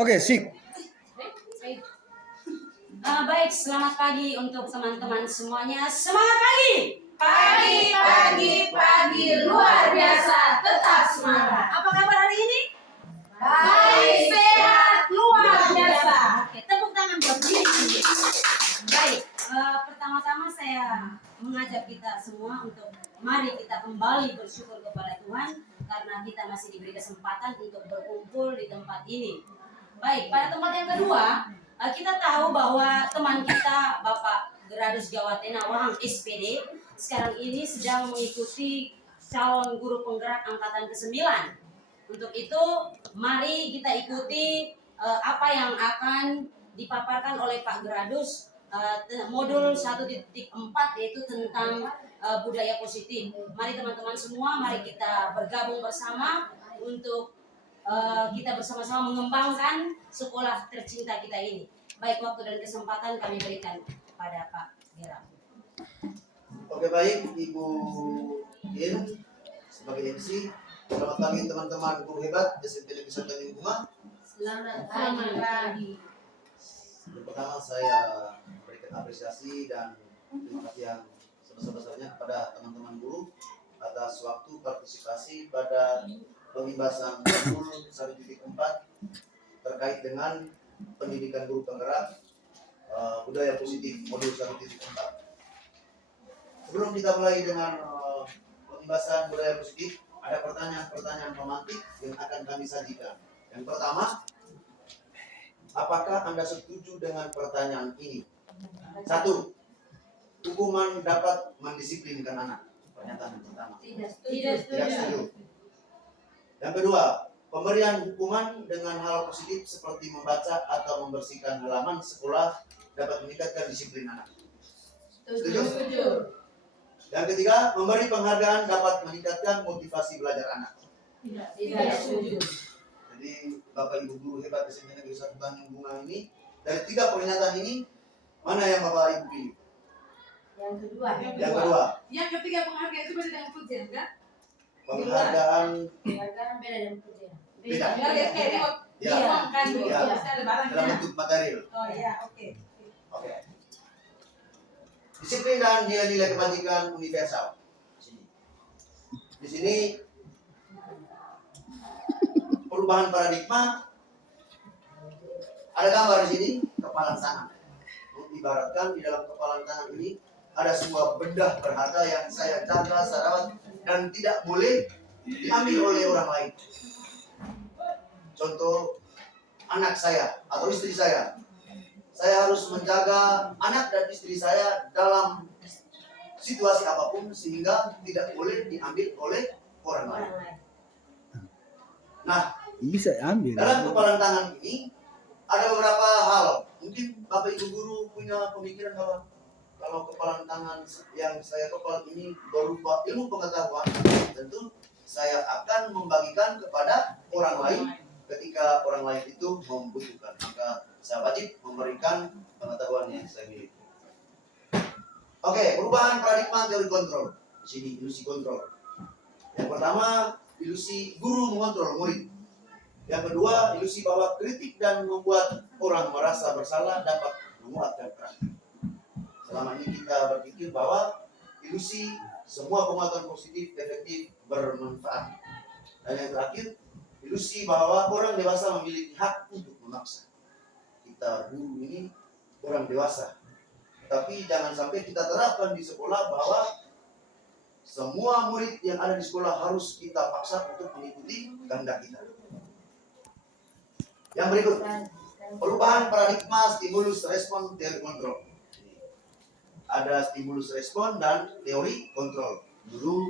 Oke, sip. Baik, selamat pagi untuk teman-teman semuanya. Semangat pagi! Pagi luar biasa, tetap semangat. Apa kabar hari ini? Baik, sehat, luar biasa. Oke, tepuk tangan buat diri sendiri. Baik, pertama-tama saya mengajak kita semua untuk mari kita kembali bersyukur kepada Tuhan karena kita masih diberi kesempatan untuk berkumpul di tempat ini. Baik, pada tempat yang kedua, kita tahu bahwa teman kita Bapak Gradus Gawatena Wahang SPD sekarang ini sedang mengikuti calon guru penggerak angkatan ke-9. Untuk itu, mari kita ikuti apa yang akan dipaparkan oleh Pak Gradus modul 1.4 yaitu tentang budaya positif. Mari teman-teman semua, mari kita bergabung bersama untuk kita bersama-sama mengembangkan sekolah tercinta kita ini. Baik, waktu dan kesempatan kami berikan kepada Pak Gerald. Oke, baik, Ibu In sebagai MC. Selamat pagi teman-teman guru hebat SMP Negeri 1 Lingkungan. Selamat pagi. Yang pertama saya memberikan apresiasi dan terima kasih yang sebesar-besarnya kepada teman-teman guru atas waktu partisipasi pada pembahasan modul 1.4 terkait dengan pendidikan guru penggerak budaya positif modul 1.4. Sebelum kita mulai dengan pembahasan budaya positif, ada pertanyaan-pertanyaan romantik yang akan kami sajikan. Yang pertama, apakah Anda setuju dengan pertanyaan ini? 1. Hukuman dapat mendisiplinkan anak. Pernyataan yang pertama. Tidak Tidak setuju. Yang kedua, pemberian hukuman dengan hal positif seperti membaca atau membersihkan halaman sekolah dapat meningkatkan disiplin anak. Setuju? Yang ketiga, memberi penghargaan dapat meningkatkan motivasi belajar anak. Tidak setuju. Jadi Bapak Ibu guru hebat SMP Negeri 1 Tanjung Bunga ini, dari 3 pernyataan ini, mana yang Bapak Ibu pilih? Yang kedua. Yang kedua. Yang ketiga penghargaan itu beda dengan pujian kan? Penghargaan Penghargaan beda dengan pujian. beda. Penghargaan kayak ini Ya. uang kan dulu. Ya. Pasti ada barangnya. Dalam bentuk material. Oh iya, oke. Oke. Disiplin dan nilai-nilai kebajikan universal. Di sini perubahan paradigma. Ada gambar di sini kepalan tangan. Ibaratkan di dalam kepalan tangan ini ada sebuah benda berharga yang saya jaga, saya rawat dan tidak boleh diambil oleh orang lain. Contoh anak saya atau istri saya. Saya harus menjaga anak dan istri saya dalam situasi apapun sehingga tidak boleh diambil oleh orang lain. Nah, Bisa ambil. dalam kepalan tangan ini ada beberapa hal. Mungkin Bapak Ibu guru punya pemikiran bahwa kalau kepalan tangan yang saya kepal ini berupa ilmu pengetahuan, tentu saya akan membagikan kepada orang lain ketika orang lain itu membutuhkan. Maka saya wajib memberikan pengetahuan yang saya miliki. Oke, perubahan paradigma teori kontrol. Di sini ilusi kontrol. Yang pertama, ilusi guru mengontrol murid. Yang kedua, ilusi bahwa kritik dan membuat orang merasa bersalah dapat menguatkan karakter. Selama ini kita berpikir bahwa ilusi semua penguatan positif, efektif, bermanfaat. Dan yang terakhir, ilusi bahwa orang dewasa memiliki hak untuk memaksa. Kita guru ini orang dewasa. Tapi jangan sampai kita terapkan di sekolah bahwa semua murid yang ada di sekolah harus kita paksa untuk mengikuti kehendak kita. Yang berikut, perubahan paradigma stimulus respon teori kontrol. Ada stimulus respon dan teori kontrol. Dulu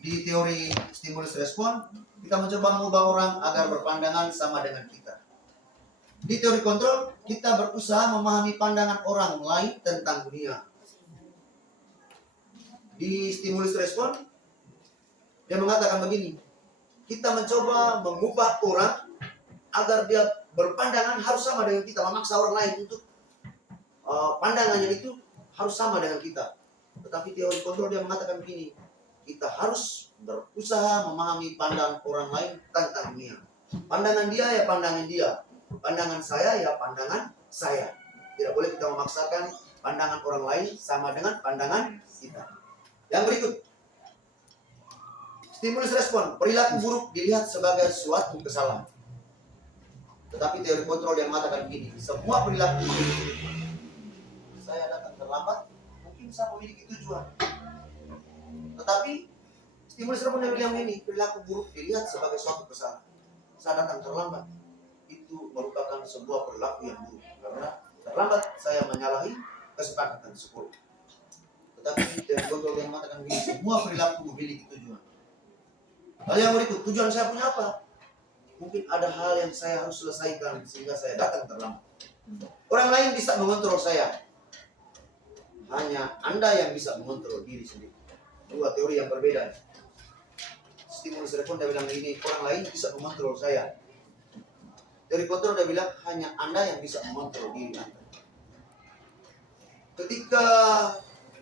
di teori stimulus respon kita mencoba mengubah orang agar berpandangan sama dengan kita. Di teori kontrol kita berusaha memahami pandangan orang lain tentang dunia. Di stimulus respon dia mengatakan begini, kita mencoba mengubah orang agar dia berpandangan harus sama dengan kita, memaksa orang lain untuk pandangannya itu harus sama dengan kita. Tetapi teori kontrol dia mengatakan begini, kita harus berusaha memahami pandangan orang lain tentang dunia. Pandangan dia ya pandangan dia, Pandangan saya ya pandangan saya. Tidak boleh kita memaksakan pandangan orang lain sama dengan pandangan kita. Yang berikut, stimulus respon. Perilaku buruk dilihat sebagai suatu kesalahan. Tetapi teori kontrol yang mengatakan begini, semua perilaku saya datang terlambat, mungkin saya memiliki tujuan. Tetapi stimulus respon yang bilang ini, perilaku buruk dilihat sebagai suatu kesalahan. Saya datang terlambat, itu merupakan sebuah perilaku yang buruk. Karena terlambat saya menyalahi kesepakatan sekolah. Tetapi teori kontrol yang mengatakan begini, semua perilaku memiliki tujuan. Lalu yang berikut, tujuan saya punya apa? Mungkin ada hal yang saya harus selesaikan sehingga saya datang terlambat. Orang lain bisa mengontrol saya. Hanya Anda yang bisa mengontrol diri sendiri. Dua teori yang berbeda. Stimulus respon dia bilang ini, orang lain bisa mengontrol saya. Teori kontrol dia bilang hanya Anda yang bisa mengontrol diri Anda. Ketika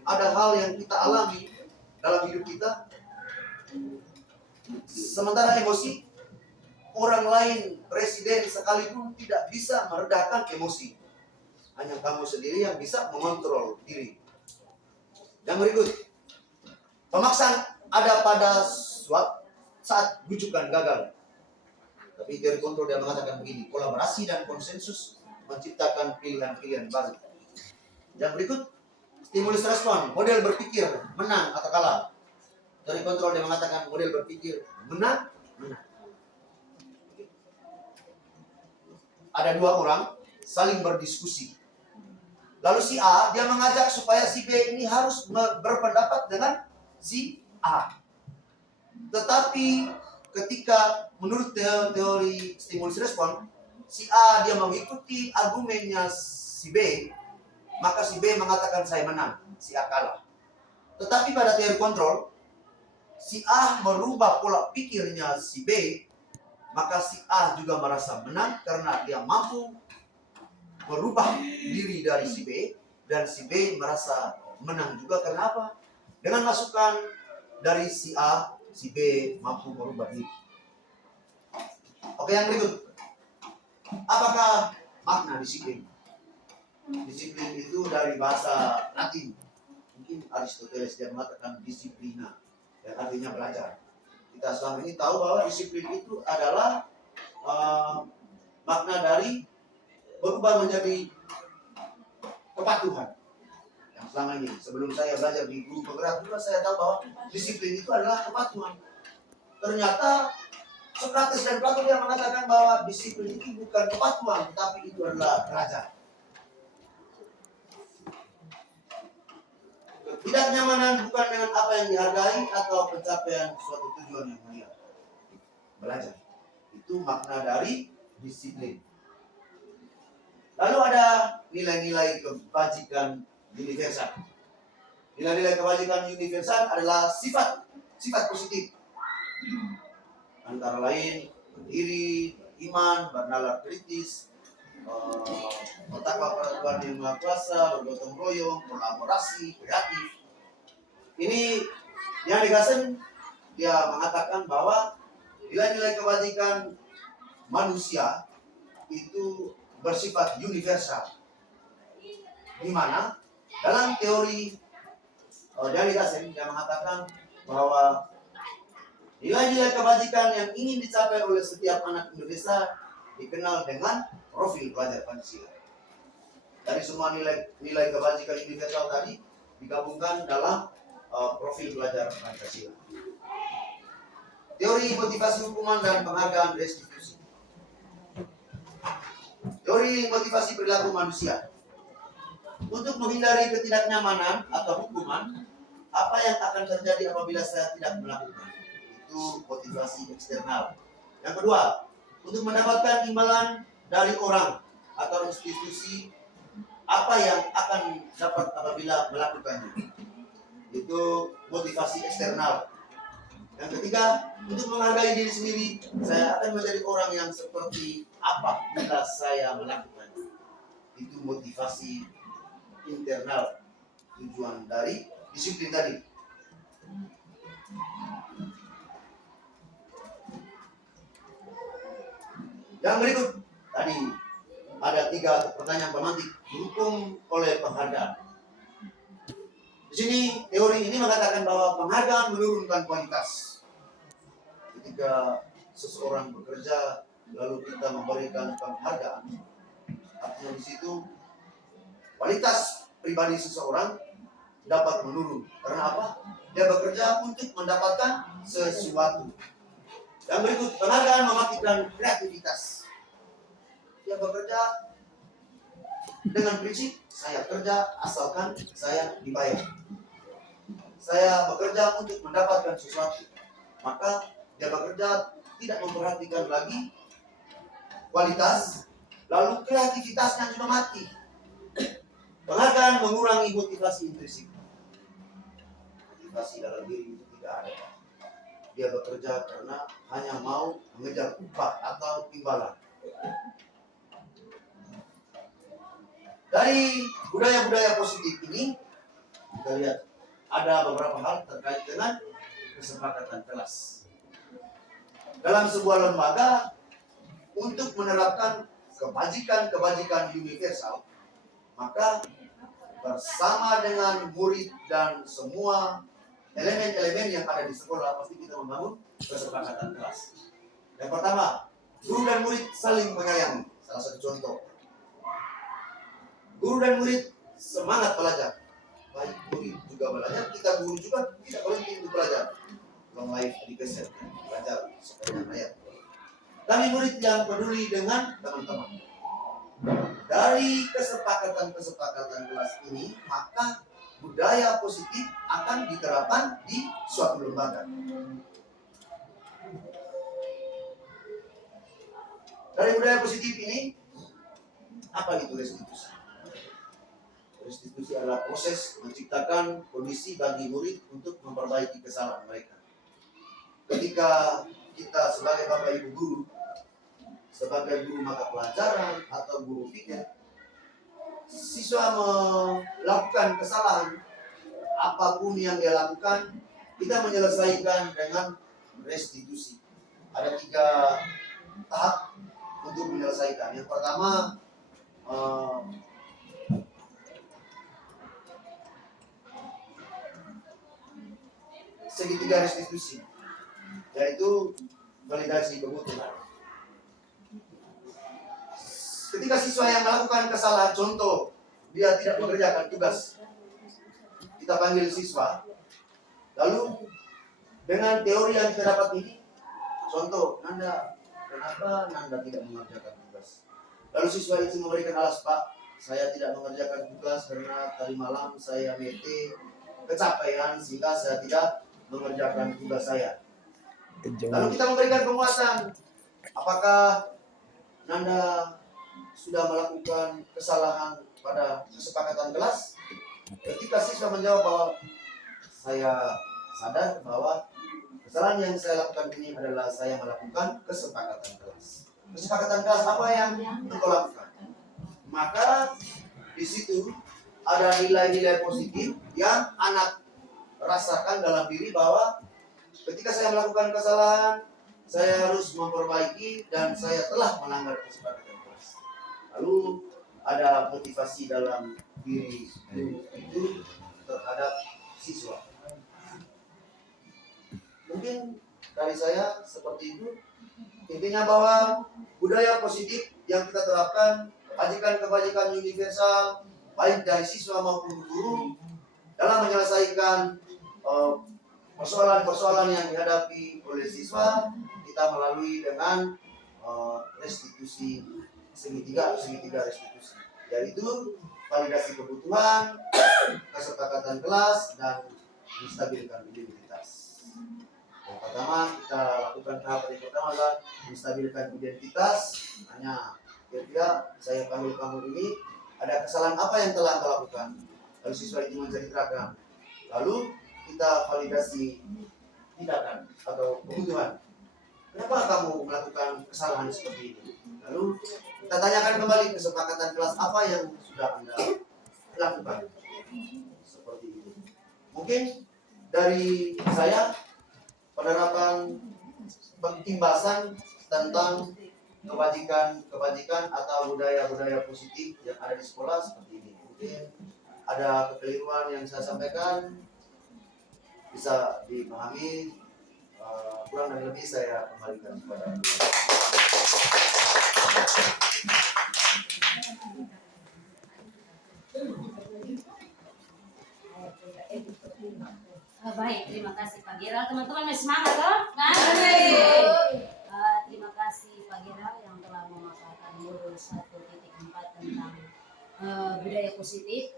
ada hal yang kita alami dalam hidup kita, sementara emosi, orang lain, presiden sekalipun tidak bisa meredakan emosi. Hanya kamu sendiri yang bisa mengontrol diri. Yang berikut, pemaksaan ada pada suatu saat bujukan gagal. Tapi teori kontrol dia mengatakan begini, kolaborasi dan konsensus menciptakan pilihan-pilihan baru. Yang berikut, stimulus respon, model berpikir menang atau kalah. Teori kontrol dia mengatakan model berpikir menang. Ada dua orang saling berdiskusi. Lalu si A dia mengajak supaya si B ini harus berpendapat dengan si A. Tetapi ketika menurut teori stimulus respon, si A dia mengikuti argumennya si B, maka si B mengatakan saya menang, si A kalah. Tetapi pada teori kontrol, si A merubah pola pikirnya si B, maka si A juga merasa menang karena dia mampu merubah diri dari si B, dan si B merasa menang juga karena apa? Dengan masukan dari si A, si B mampu merubah diri. Oke, yang berikut. Apakah makna disiplin? Disiplin itu dari bahasa Latin. Mungkin Aristoteles dia mengatakan disiplina, yang artinya belajar. Kita selama ini tahu bahwa disiplin itu adalah makna dari berubah menjadi kepatuhan. Yang selama ini, sebelum saya belajar di guru penggerak juga, saya tahu bahwa disiplin itu adalah kepatuhan. Ternyata Sokrates dan Plato dia mengatakan bahwa disiplin itu bukan kepatuhan, tetapi itu adalah kerajaan. Ketidaknyamanan bukan dengan apa yang dihargai atau pencapaian suatu tujuan yang mulia. Belajar. Itu makna dari disiplin. Lalu ada nilai-nilai kebajikan universal. Nilai-nilai kebajikan universal adalah sifat positif. Antara lain berdiri, beriman, bernalar kritis, bertakwa pada Tuhan yang Maha Kuasa, bergotong royong, kolaborasi, kreatif. Ini yang Degassen dia mengatakan bahwa nilai-nilai kebajikan manusia itu bersifat universal, di mana dalam teori dari Degassen yang mengatakan bahwa nilai-nilai kebajikan yang ingin dicapai oleh setiap anak Indonesia dikenal dengan profil pelajar Pancasila. Dari semua nilai kebajikan universal tadi digabungkan dalam profil pelajar Pancasila. Teori motivasi hukuman dan penghargaan restitusi. Teori motivasi perilaku manusia. Untuk menghindari ketidaknyamanan atau hukuman, apa yang akan terjadi apabila saya tidak melakukan? Itu motivasi eksternal. Yang kedua, untuk mendapatkan imbalan dari orang atau institusi, apa yang akan dapat apabila melakukannya? Itu motivasi eksternal. Yang ketiga, untuk menghargai diri sendiri, saya akan menjadi orang yang seperti apa bila saya melakukannya. Itu motivasi internal, tujuan dari disiplin tadi. Yang berikut tadi ada 3 pertanyaan pemantik didukung oleh penghargaan. Di sini teori ini mengatakan bahwa penghargaan menurunkan kualitas. Ketika seseorang bekerja lalu kita memberikan penghargaan, artinya di situ kualitas pribadi seseorang dapat menurun. Karena apa? Dia bekerja untuk mendapatkan sesuatu. Yang berikut, penghargaan mematikan kreativitas. Dia bekerja dengan prinsip saya kerja asalkan saya dibayar. Saya bekerja untuk mendapatkan sesuatu. Maka dia bekerja tidak memperhatikan lagi kualitas, lalu kreativitasnya juga mati. Penghargaan mengurangi motivasi intrinsik. Motivasi dalam diri itu tidak ada. Dia bekerja karena hanya mau mengejar upah atau imbalan. Dari budaya-budaya positif ini, kita lihat ada beberapa hal terkait dengan kesepakatan kelas. Dalam sebuah lembaga, untuk menerapkan kebajikan-kebajikan universal, maka bersama dengan murid dan semua elemen-elemen yang ada di sekolah, pasti kita membangun kesepakatan kelas. Yang pertama, guru dan murid saling menyayangi. Salah satu contoh. Guru dan murid semangat belajar. Baik murid juga belajar, kita guru juga tidak berhenti untuk belajar. Long life education, belajar sepanjang hayat. Kami murid yang peduli dengan teman-teman. Dari kesepakatan-kesepakatan kelas ini, maka budaya positif akan diterapkan di suatu lembaga. Dari budaya positif ini, apa itu restitusi? Restitusi adalah proses menciptakan kondisi bagi murid untuk memperbaiki kesalahan mereka. Ketika kita sebagai bapak ibu guru, sebagai guru mata pelajaran atau guru pikir, siswa melakukan kesalahan apapun yang dia lakukan, kita menyelesaikan dengan restitusi. Ada 3 tahap untuk menyelesaikan. Yang pertama, segitiga restitusi, yaitu validasi kebutuhan. Ketika siswa yang melakukan kesalahan, contoh dia tidak mengerjakan tugas, kita panggil siswa, lalu dengan teori yang kita dapat ini, contoh, Nanda, kenapa Nanda tidak mengerjakan tugas? Lalu siswa itu memberikan alasan, Pak, saya tidak mengerjakan tugas karena tadi malam saya mete kecapean sehingga saya tidak mengerjakan tugas saya. Lalu kita memberikan penguatan, apakah Nanda sudah melakukan kesalahan pada kesepakatan kelas? Ketika siswa menjawab bahwa saya sadar bahwa kesalahan yang saya lakukan ini adalah saya melakukan kesepakatan kelas. Kesepakatan kelas apa yang engkau lakukan? Maka di situ ada nilai-nilai positif yang anak rasakan dalam diri bahwa ketika saya melakukan kesalahan, saya harus memperbaiki dan saya telah melanggar kesepakatan kelas. Lalu ada motivasi dalam diri itu terhadap siswa. Mungkin dari saya seperti itu. Intinya bahwa budaya positif yang kita terapkan, kebajikan-kebajikan universal, baik dari siswa maupun guru, dalam menyelesaikan persoalan-persoalan yang dihadapi oleh siswa, kita melalui dengan restitusi segitiga restitusi, yaitu validasi kebutuhan, kesepakatan kelas, dan menstabilkan identitas. Yang pertama kita lakukan tahap yang pertama adalah menstabilkan identitas. Hanya kira-kira saya panggil kamu ini, ada kesalahan apa yang telah kau lakukan? Lalu siswa itu menceritakan. Lalu kita validasi tindakan atau kebutuhan. Kenapa kamu melakukan kesalahan seperti itu? Lalu kita tanyakan kembali kesepakatan kelas apa yang sudah Anda lakukan. Seperti itu. Mungkin dari saya penerapan pembahasan tentang kebajikan atau budaya-budaya positif yang ada di sekolah seperti ini. Mungkin ada kekeliruan yang saya sampaikan bisa dipahami. Kurang dan lebih saya kembalikan kepada Baik, terima kasih Pak Gerald. Teman-teman masih semangat toh? Terima kasih Pak Gerald yang telah memaparkan modul 1.4 tentang budaya positif.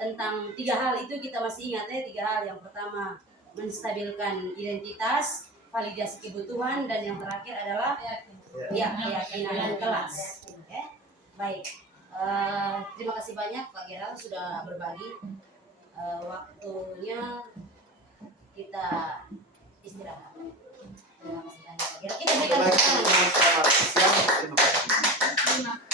Tentang 3 hal itu kita masih ingat ya, 3 hal. Yang pertama menstabilkan identitas, validasi kebutuhan, dan yang terakhir adalah keyakinan kelas. Oke? Baik. Terima kasih banyak Pak Gerald sudah berbagi. Waktunya kita istirahat. Terima kasih banyak Pak Gerald. Kita berikan tepuk tangan. Selamat siang, terima kasih.